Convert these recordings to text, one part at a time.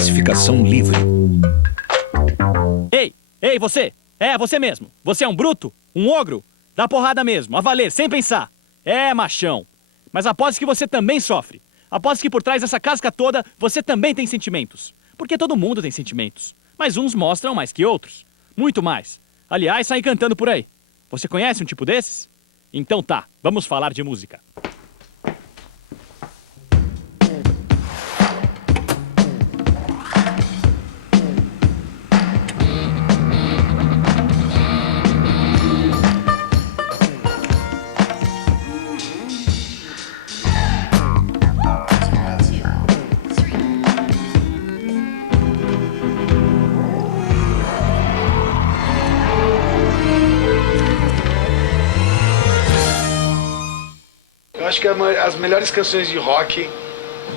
classificação livre. Ei, você! É, você mesmo. Você é um bruto? Um ogro? Dá porrada mesmo, a valer, sem pensar. É, machão. Mas aposto que você também sofre. Aposto que por trás dessa casca toda, você também tem sentimentos. Porque todo mundo tem sentimentos. Mas uns mostram mais que outros. Muito mais. Aliás, saem cantando por aí. Você conhece um tipo desses? Então tá, vamos falar de música. Eu acho que as melhores canções de rock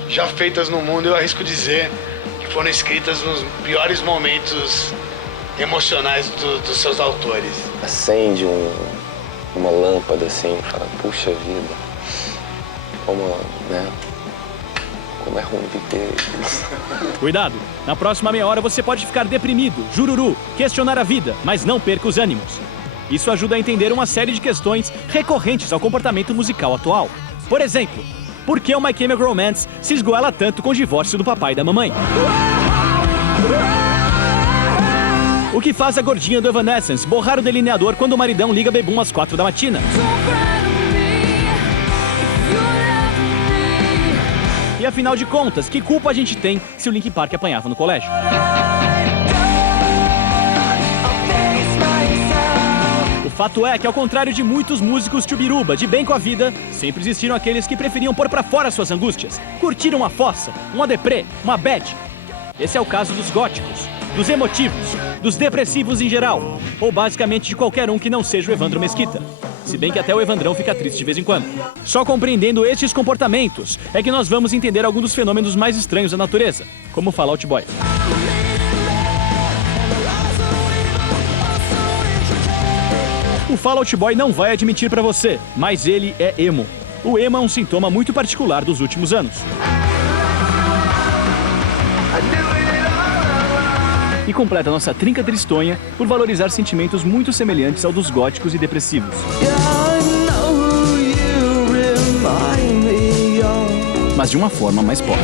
já feitas no mundo, eu arrisco dizer, que foram escritas nos piores momentos emocionais dos seus autores. Acende uma lâmpada assim, fala, puxa vida, como é ruim viver. Cuidado, na próxima meia hora você pode ficar deprimido, jururu, questionar a vida, mas não perca os ânimos. Isso ajuda a entender uma série de questões recorrentes ao comportamento musical atual. Por exemplo, por que o My Chemical Romance se esgoela tanto com o divórcio do papai e da mamãe? O que faz a gordinha do Evanescence borrar o delineador quando o maridão liga bebum às 4 da matina? E afinal de contas, que culpa a gente tem se o Linkin Park apanhava no colégio? O fato é que, ao contrário de muitos músicos chubiruba de bem com a vida, sempre existiram aqueles que preferiam pôr pra fora suas angústias, curtir uma fossa, uma deprê, uma bad. Esse é o caso dos góticos, dos emotivos, dos depressivos em geral, ou basicamente de qualquer um que não seja o Evandro Mesquita. Se bem que até o Evandrão fica triste de vez em quando. Só compreendendo estes comportamentos é que nós vamos entender alguns dos fenômenos mais estranhos da natureza, como o Fall Out Boy. O Fall Out Boy não vai admitir pra você, mas ele é emo. O emo é um sintoma muito particular dos últimos anos. E completa nossa trinca tristonha por valorizar sentimentos muito semelhantes ao dos góticos e depressivos. Mas de uma forma mais pop.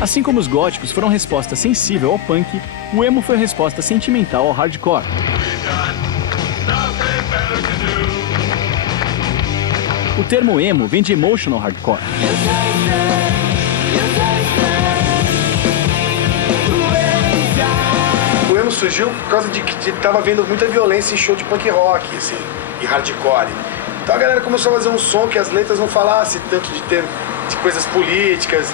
Assim como os góticos foram resposta sensível ao punk, o emo foi a resposta sentimental ao hardcore. O termo emo vem de emotional hardcore. O emo surgiu por causa de que tava vendo muita violência em show de punk rock, assim, e hardcore. Então a galera começou a fazer um som que as letras não falassem tanto de coisas políticas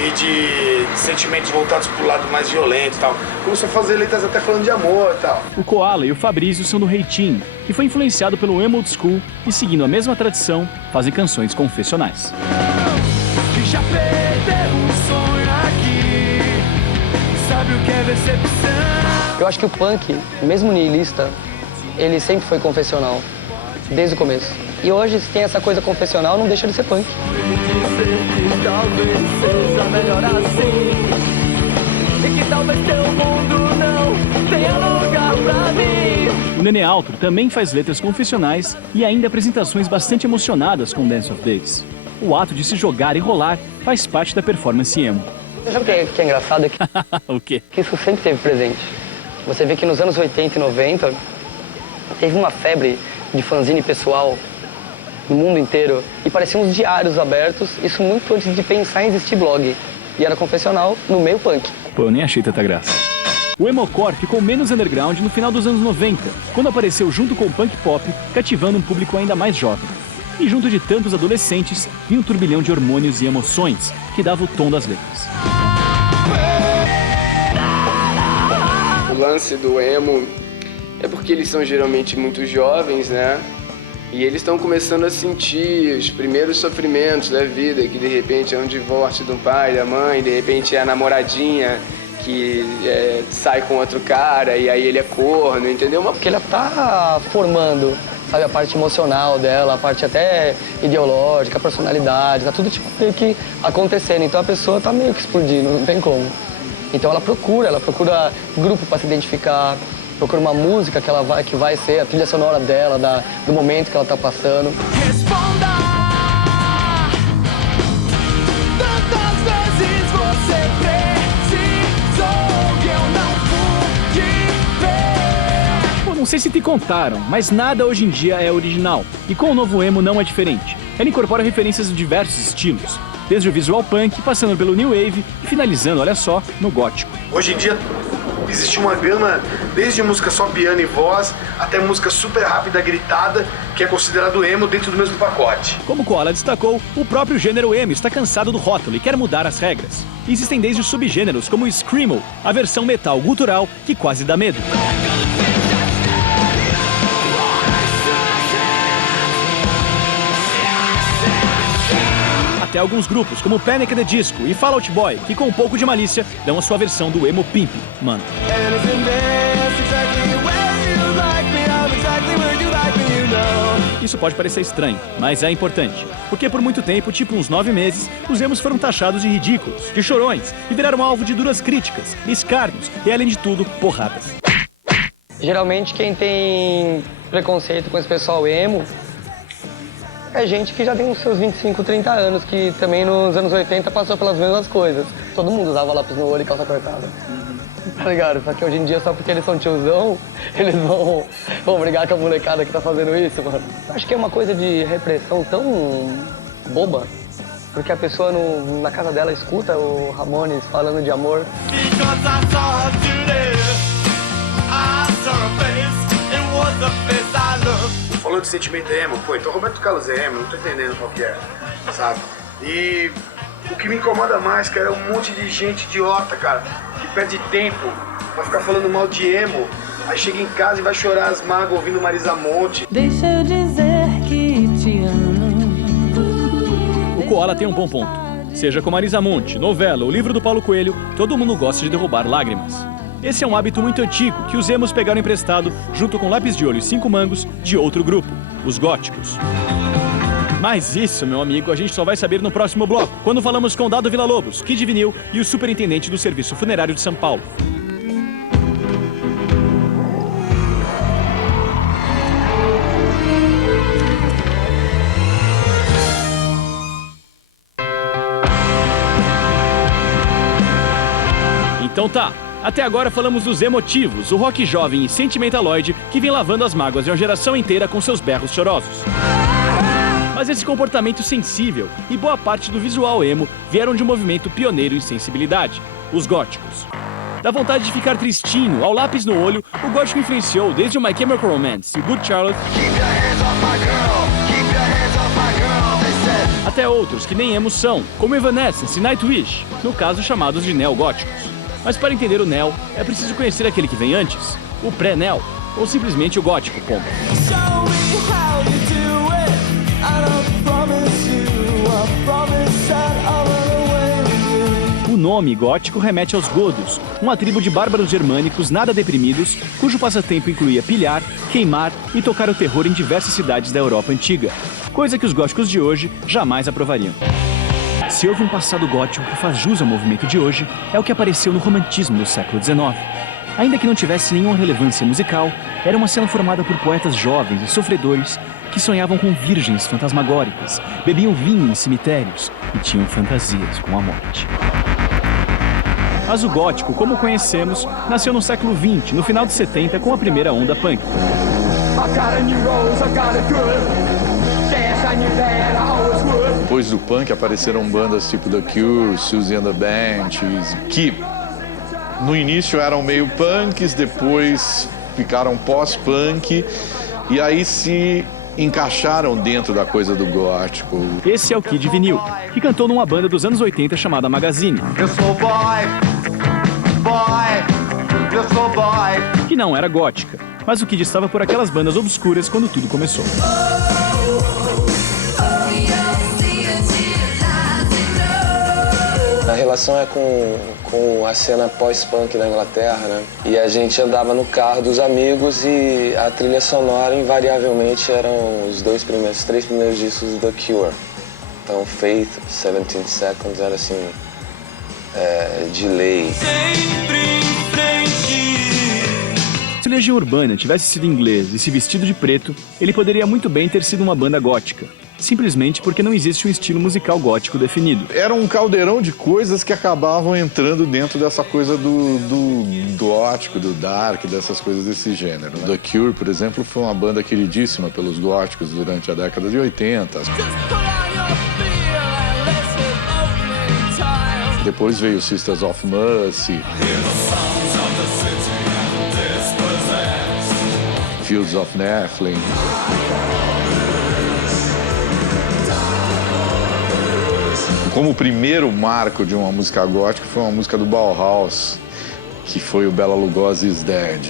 e de sentimentos voltados pro lado mais violento e tal. Começou a fazer letras até falando de amor e tal. O Koala e o Fabrício são do Reitinho, que foi influenciado pelo emo old school e, seguindo a mesma tradição, fazem canções confessionais. Já perdeu um sonho aqui, sabe o que é decepção? Eu acho que o punk, mesmo niilista, ele sempre foi confessional, desde o começo. E hoje, se tem essa coisa confessional, não deixa de ser punk. Talvez seja melhor assim, e que talvez teu mundo não tenha lugar pra mim. O Nenê Alto também faz letras confessionais e ainda apresentações bastante emocionadas com Dance of Days. O ato de se jogar e rolar faz parte da performance emo. Sabe o que é engraçado? É que, O quê? que isso sempre teve presente. Você vê que nos anos 80 e 90, teve uma febre de fanzine pessoal no mundo inteiro e pareciam uns diários abertos, isso muito antes de pensar em existir blog. E era confessional no meio punk. Pô, eu nem achei tanta graça. O emocore ficou menos underground no final dos anos 90, quando apareceu junto com o punk pop, cativando um público ainda mais jovem. E junto de tantos adolescentes, vinha um turbilhão de hormônios e emoções que dava o tom das letras. O lance do emo é porque eles são geralmente muito jovens, né? E eles estão começando a sentir os primeiros sofrimentos da vida, que de repente é um divórcio do pai, da mãe, de repente é a namoradinha que sai com outro cara e aí ele é corno, entendeu? Porque ele tá formando sabe? A parte emocional dela, a parte até ideológica, a personalidade, tá tudo tipo meio que acontecendo. Então a pessoa tá meio que explodindo, não tem como. Então ela procura grupo para se identificar, procura uma música que vai ser a trilha sonora dela, do momento que ela tá passando. Responda! Tantas vezes você precisou que eu não pude ver. Bom, não sei se te contaram, mas nada hoje em dia é original. E com o novo emo não é diferente. Ela incorpora referências de diversos estilos, desde o visual punk, passando pelo new wave e finalizando, olha só, no gótico. Hoje em dia existe uma gama, desde música só piano e voz, até música super rápida, gritada, que é considerado emo dentro do mesmo pacote. Como Koala destacou, o próprio gênero emo está cansado do rótulo e quer mudar as regras. Existem desde subgêneros como o screamo, a versão metal gutural que quase dá medo. Até alguns grupos, como Panic! At the Disco e Fall Out Boy, que com um pouco de malícia dão a sua versão do emo pimp, mano. Isso pode parecer estranho, mas é importante, porque por muito tempo, tipo uns 9 meses, os emos foram taxados de ridículos, de chorões, e viraram alvo de duras críticas, escárnios e, além de tudo, porradas. Geralmente quem tem preconceito com esse pessoal emo é gente que já tem os seus 25, 30 anos, que também nos anos 80 passou pelas mesmas coisas. Todo mundo usava lápis no olho e calça apertada. Tá ligado? Só que hoje em dia, só porque eles são tiozão, eles vão brigar com a molecada que tá fazendo isso, mano. Acho que é uma coisa de repressão tão boba, porque a pessoa na casa dela escuta o Ramones falando de amor. Falou de sentimento emo, pô, então Roberto Carlos é emo, não tô entendendo qual que é, sabe? E o que me incomoda mais, cara, é um monte de gente idiota, cara, que perde tempo pra ficar falando mal de emo, aí chega em casa e vai chorar as mágoas ouvindo Marisa Monte. Deixa eu dizer que te amo. O Koala tem um bom ponto. Seja com Marisa Monte, novela ou livro do Paulo Coelho, todo mundo gosta de derrubar lágrimas. Esse é um hábito muito antigo que os emos pegaram emprestado, junto com Lápis de Olho e 5 Mangos, de outro grupo, os góticos. Mas isso, meu amigo, a gente só vai saber no próximo bloco, quando falamos com Dado Villa-Lobos, Kid Vinil e o superintendente do Serviço Funerário de São Paulo. Então tá. Até agora falamos dos emotivos, o rock jovem e sentimentaloide que vem lavando as mágoas de uma geração inteira com seus berros chorosos. Mas esse comportamento sensível e boa parte do visual emo vieram de um movimento pioneiro em sensibilidade, os góticos. Da vontade de ficar tristinho, ao lápis no olho, o gótico influenciou desde o My Chemical Romance e Good Charlotte até outros que nem emos são, como Evanescence e Nightwish, no caso chamados de neogóticos. Mas para entender o neo, é preciso conhecer aquele que vem antes, o pré-neo, ou simplesmente o gótico, ponto. O nome gótico remete aos godos, uma tribo de bárbaros germânicos nada deprimidos, cujo passatempo incluía pilhar, queimar e tocar o terror em diversas cidades da Europa antiga, coisa que os góticos de hoje jamais aprovariam. Se houve um passado gótico que faz jus ao movimento de hoje, é o que apareceu no romantismo do século XIX. Ainda que não tivesse nenhuma relevância musical, era uma cena formada por poetas jovens e sofredores que sonhavam com virgens fantasmagóricas, bebiam vinho em cemitérios e tinham fantasias com a morte. Mas o gótico, como o conhecemos, nasceu no século XX, no final de 70, com a primeira onda punk. Depois do punk apareceram bandas tipo The Cure, Susie and the Banshees, que no início eram meio punks, depois ficaram pós-punk e aí se encaixaram dentro da coisa do gótico. Esse é o Kid Vinil, que cantou numa banda dos anos 80 chamada Magazine. Que não era gótica, mas o Kid estava por aquelas bandas obscuras quando tudo começou. A relação é com a cena pós-punk da Inglaterra, né? E a gente andava no carro dos amigos e a trilha sonora, invariavelmente, eram os três primeiros discos do The Cure. Então, Faith, 17 Seconds, era assim, de lei. Se Legião Urbana tivesse sido inglês e se vestido de preto, ele poderia muito bem ter sido uma banda gótica. Simplesmente porque não existe um estilo musical gótico definido. Era um caldeirão de coisas que acabavam entrando dentro dessa coisa do gótico, do dark, dessas coisas desse gênero. The Cure, por exemplo, foi uma banda queridíssima pelos góticos durante a década de 80. Depois veio Sisters of Mercy, Fields of Nephilim. Como o primeiro marco de uma música gótica foi uma música do Bauhaus, que foi o Bela Lugosi's Dead.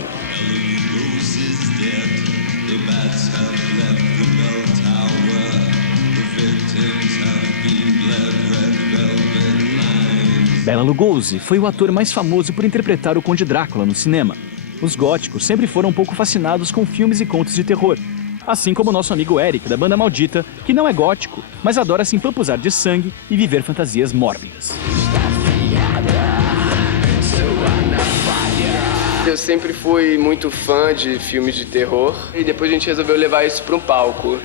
Bela Lugosi foi o ator mais famoso por interpretar o Conde Drácula no cinema. Os góticos sempre foram um pouco fascinados com filmes e contos de terror. Assim como o nosso amigo Eric, da banda Maldita, que não é gótico, mas adora se empampuzar de sangue e viver fantasias mórbidas. Eu sempre fui muito fã de filmes de terror e depois a gente resolveu levar isso para um palco.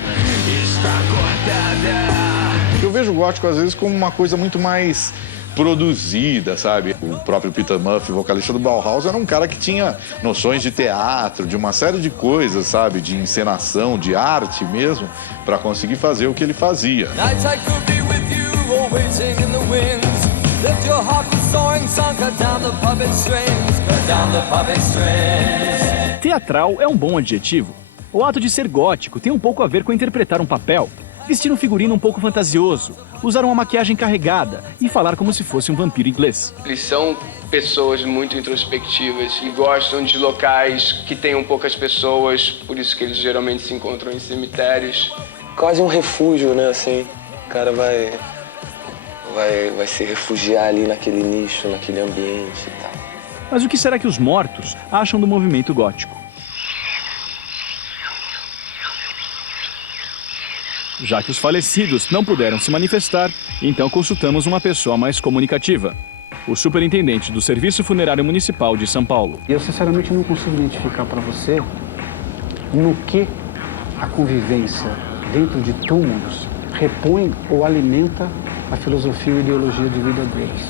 Eu vejo o gótico às vezes como uma coisa muito mais produzida, sabe? O próprio Peter Murphy, vocalista do Bauhaus, era um cara que tinha noções de teatro, de uma série de coisas, sabe? De encenação, de arte mesmo, para conseguir fazer o que ele fazia. Teatral é um bom adjetivo. O ato de ser gótico tem um pouco a ver com interpretar um papel, vestir um figurino um pouco fantasioso, usar uma maquiagem carregada e falar como se fosse um vampiro inglês. Eles são pessoas muito introspectivas e gostam de locais que tenham poucas pessoas, por isso que eles geralmente se encontram em cemitérios. Quase um refúgio, né, assim. O cara vai se refugiar ali naquele nicho, naquele ambiente e tal. Mas o que será que os mortos acham do movimento gótico? Já que os falecidos não puderam se manifestar, então consultamos uma pessoa mais comunicativa. O superintendente do Serviço Funerário Municipal de São Paulo. Eu sinceramente não consigo identificar para você no que a convivência dentro de túmulos repõe ou alimenta a filosofia e ideologia de vida deles.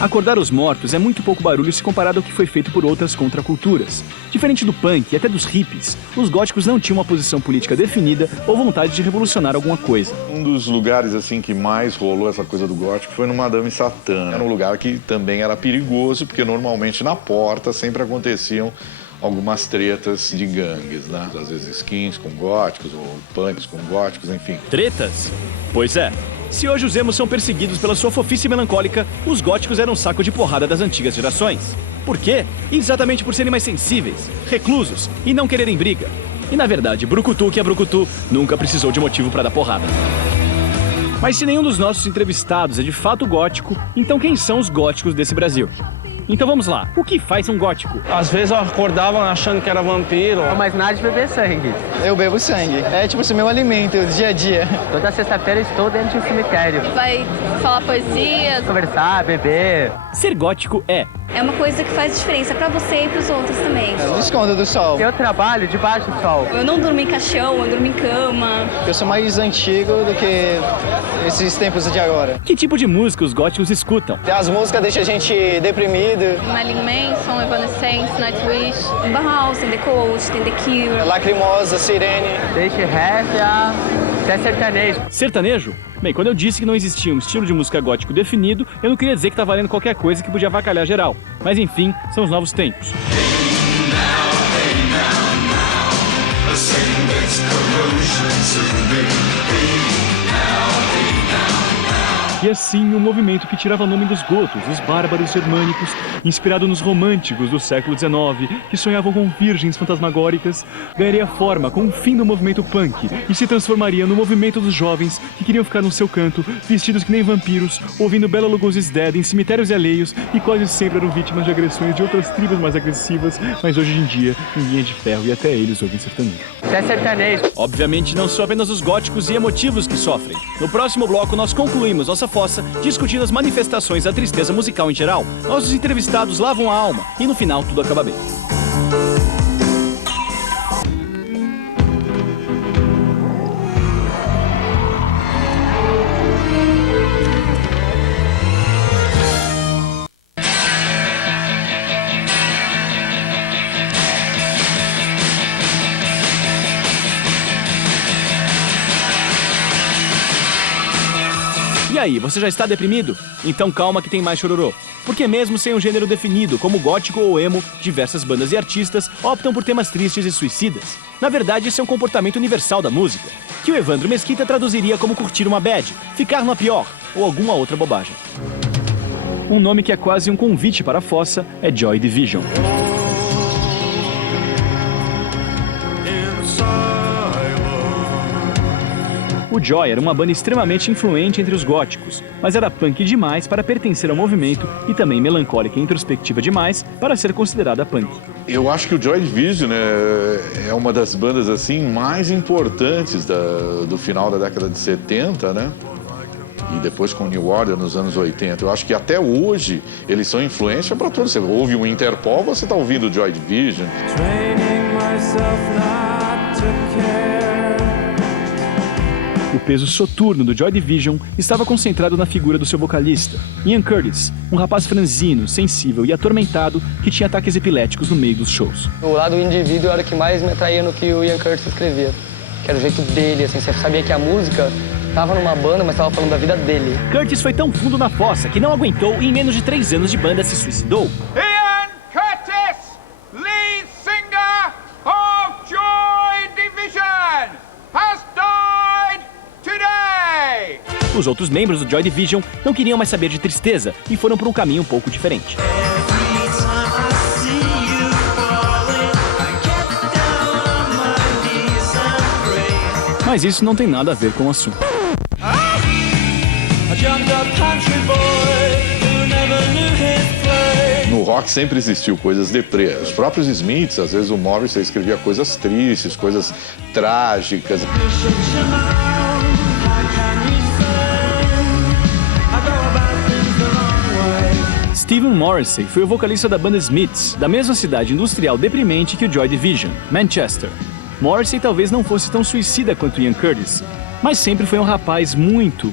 Acordar os mortos é muito pouco barulho se comparado ao que foi feito por outras contraculturas. Diferente do punk e até dos hippies, os góticos não tinham uma posição política definida ou vontade de revolucionar alguma coisa. Um dos lugares assim que mais rolou essa coisa do gótico foi no Madame Satã. Era um lugar que também era perigoso, porque normalmente na porta sempre aconteciam algumas tretas de gangues, né? Às vezes skins com góticos ou punks com góticos, enfim. Tretas? Pois é. Se hoje os emos são perseguidos pela sua fofice melancólica, os góticos eram um saco de porrada das antigas gerações. Por quê? Exatamente por serem mais sensíveis, reclusos e não quererem briga. E na verdade, brucutu que é brucutu nunca precisou de motivo para dar porrada. Mas se nenhum dos nossos entrevistados é de fato gótico, então quem são os góticos desse Brasil? Então vamos lá, o que faz um gótico? Às vezes eu acordava achando que era vampiro. Mas nada de beber sangue. Eu bebo sangue. É tipo assim, meu alimento, dia a dia. Toda sexta-feira estou dentro de um cemitério. Vai falar poesia, conversar, beber. Ser gótico é uma coisa que faz diferença pra você e pros outros também. Eu não escondo do sol. Eu trabalho debaixo do sol. Eu não durmo em caixão, eu durmo em cama. Eu sou mais antigo do que esses tempos de agora. Que tipo de música os góticos escutam? As músicas deixam a gente deprimido. Marilyn Manson, Evanescence, Nightwish, Bauhaus, tem The Cold, tem The Cure. Lacrimosa, Sirene. Desde rap até sertanejo. Sertanejo? Bem, quando eu disse que não existia um estilo de música gótico definido, eu não queria dizer que tá valendo qualquer coisa que podia avacalhar geral. Mas enfim, são os novos tempos. E assim, um movimento que tirava nome dos gotos, os bárbaros germânicos, inspirado nos românticos do século XIX, que sonhavam com virgens fantasmagóricas, ganharia forma com o fim do movimento punk e se transformaria no movimento dos jovens que queriam ficar no seu canto, vestidos que nem vampiros, ouvindo Bela Lugosi's Dead em cemitérios alheios e quase sempre eram vítimas de agressões de outras tribos mais agressivas, mas hoje em dia, ninguém é de ferro e até eles ouvem sertanejo. É sertanejo. Obviamente, não são apenas os góticos e emotivos que sofrem. No próximo bloco, nós concluímos nossa fossa discutindo as manifestações da tristeza musical em geral. Nossos entrevistados lavam a alma e no final tudo acaba bem. E aí, você já está deprimido? Então calma que tem mais chororô. Porque mesmo sem um gênero definido, como gótico ou emo, diversas bandas e artistas optam por temas tristes e suicidas. Na verdade, esse é um comportamento universal da música, que o Evandro Mesquita traduziria como curtir uma bad, ficar numa pior ou alguma outra bobagem. Um nome que é quase um convite para a fossa é Joy Division. O Joy era uma banda extremamente influente entre os góticos, mas era punk demais para pertencer ao movimento e também melancólica e introspectiva demais para ser considerada punk. Eu acho que o Joy Division é uma das bandas assim mais importantes do final da década de 70, né? E depois com o New Order nos anos 80. Eu acho que até hoje eles são influência para todos. Você ouve o Interpol, você está ouvindo o Joy Division. O peso soturno do Joy Division estava concentrado na figura do seu vocalista, Ian Curtis, um rapaz franzino, sensível e atormentado que tinha ataques epiléticos no meio dos shows. O lado do indivíduo era o que mais me atraía no que o Ian Curtis escrevia, que era o jeito dele, assim, você sabia que a música estava numa banda, mas estava falando da vida dele. Curtis foi tão fundo na fossa que não aguentou e em menos de 3 anos de banda se suicidou. Ian Curtis, lead singer of Joy Division, has died today. Os outros membros do Joy Division não queriam mais saber de tristeza e foram por um caminho um pouco diferente. Mas isso não tem nada a ver com o assunto. No rock sempre existiu coisas deprê. Os próprios Smiths, às vezes o Morrissey escrevia coisas tristes, coisas trágicas. Stephen Morrissey foi o vocalista da banda Smiths, da mesma cidade industrial deprimente que o Joy Division, Manchester. Morrissey talvez não fosse tão suicida quanto Ian Curtis, mas sempre foi um rapaz muito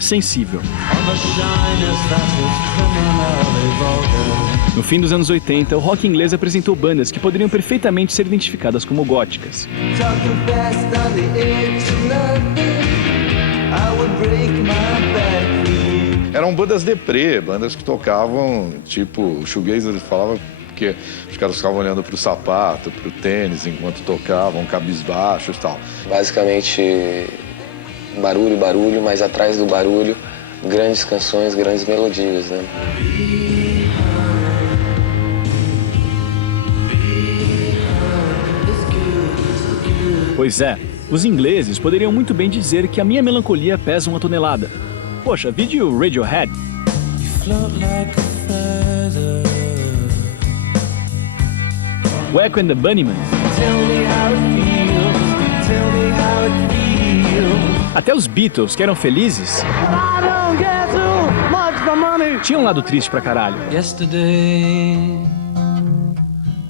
sensível. No fim dos anos 80, o rock inglês apresentou bandas que poderiam perfeitamente ser identificadas como góticas. Eram bandas deprê, bandas que tocavam, tipo, o shoegazer falava que os caras ficavam olhando pro sapato, pro tênis, enquanto tocavam, cabisbaixos e tal. Basicamente, barulho, mas atrás do barulho, grandes canções, grandes melodias, né? Pois é, os ingleses poderiam muito bem dizer que a minha melancolia pesa 1 tonelada. Poxa, vide o Radiohead. O Echo and the Bunnymen. Até os Beatles, que eram felizes, tinham um lado triste pra caralho. Yesterday,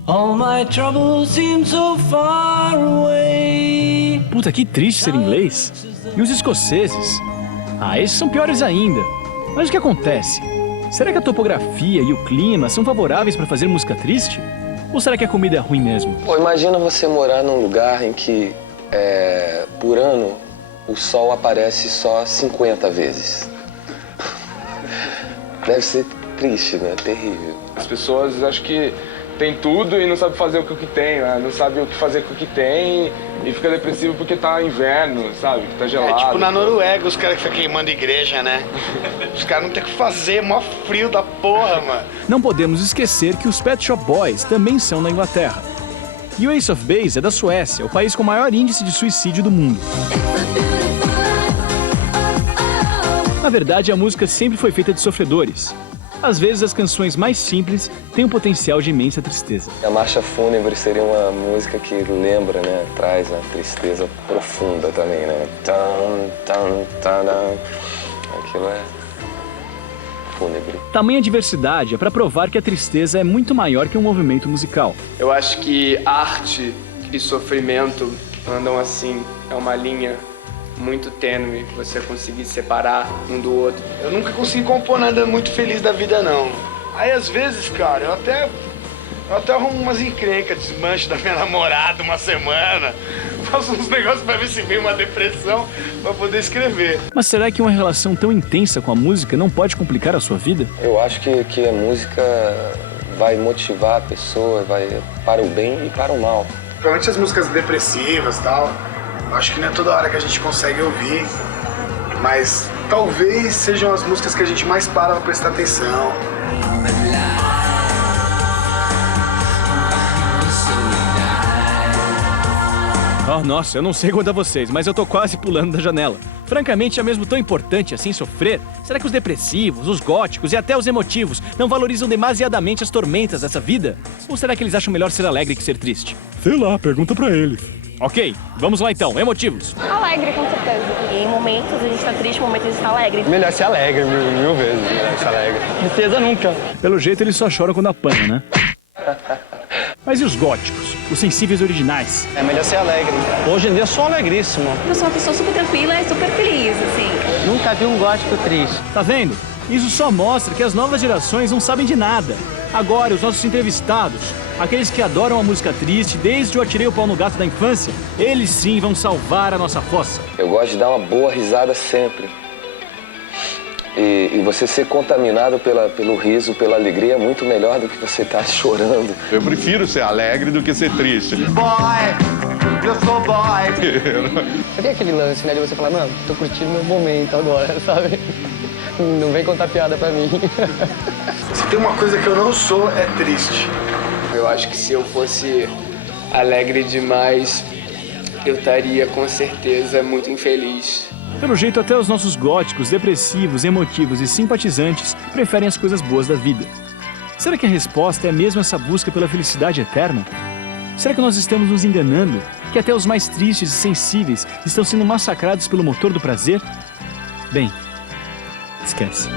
all my troubles seem so far away. Puta, que triste ser inglês. E os escoceses? Ah, esses são piores ainda. Mas o que acontece? Será que a topografia e o clima são favoráveis pra fazer música triste? Ou será que a comida é ruim mesmo? Pô, imagina você morar num lugar em que, por ano, o sol aparece só 50 vezes. Deve ser triste, né? Terrível. As pessoas, acho que tem tudo e não sabe fazer o que tem, né? Não sabe o que fazer com o que tem e fica depressivo porque tá inverno, sabe? Que tá gelado. É tipo na Noruega, os caras que ficam queimando igreja, né? Os caras não tem o que fazer, mó frio da porra, mano. Não podemos esquecer que os Pet Shop Boys também são da Inglaterra. E o Ace of Base é da Suécia, o país com o maior índice de suicídio do mundo. Na verdade, a música sempre foi feita de sofredores. Às vezes, as canções mais simples têm um potencial de imensa tristeza. A Marcha Fúnebre seria uma música que lembra, né? Traz a tristeza profunda também, né? Aquilo é fúnebre. Tamanha diversidade é para provar que a tristeza é muito maior que um movimento musical. Eu acho que arte e sofrimento andam assim, é uma linha muito tênue, você conseguir separar um do outro. Eu nunca consegui compor nada muito feliz da vida, não. Aí, às vezes, cara, eu até arrumo umas encrencas, desmancho da minha namorada uma semana, faço uns negócios pra ver se vem uma depressão pra poder escrever. Mas será que uma relação tão intensa com a música não pode complicar a sua vida? Eu acho que a música vai motivar a pessoa, vai para o bem e para o mal. Principalmente as músicas depressivas e tal. Acho que não é toda hora que a gente consegue ouvir, mas talvez sejam as músicas que a gente mais para pra prestar atenção. Oh, nossa, eu não sei quanto a vocês, mas eu tô quase pulando da janela. Francamente, é mesmo tão importante assim sofrer? Será que os depressivos, os góticos e até os emotivos não valorizam demasiadamente as tormentas dessa vida? Ou será que eles acham melhor ser alegre que ser triste? Sei lá, pergunta pra eles. Ok, vamos lá então, emotivos. Alegre, com certeza. Em momentos a gente tá triste, em momentos a gente tá alegre. Melhor ser alegre, mil vezes, melhor ser alegre. Tristeza nunca. Pelo jeito eles só choram quando apanham, né? Mas e os góticos? Os sensíveis originais? É melhor ser alegre. Hoje em dia eu sou alegríssimo. Eu sou uma pessoa super tranquila e super feliz, assim. Nunca vi um gótico triste. Tá vendo? Isso só mostra que as novas gerações não sabem de nada. Agora, os nossos entrevistados, aqueles que adoram a música triste desde o Atirei o Pau no Gato da infância, eles sim vão salvar a nossa fossa. Eu gosto de dar uma boa risada sempre. E você ser contaminado pelo riso, pela alegria, é muito melhor do que você estar chorando. Eu prefiro ser alegre do que ser triste. Boy, eu sou boy. Sabia aquele lance, né, de você falar, mano, tô curtindo meu momento agora, sabe? Não vem contar piada pra mim. Se tem uma coisa que eu não sou, é triste. Eu acho que se eu fosse alegre demais, eu estaria com certeza muito infeliz. Pelo jeito, até os nossos góticos, depressivos, emotivos e simpatizantes preferem as coisas boas da vida. Será que a resposta é mesmo essa busca pela felicidade eterna? Será que nós estamos nos enganando? Que até os mais tristes e sensíveis estão sendo massacrados pelo motor do prazer? Bem, esquece.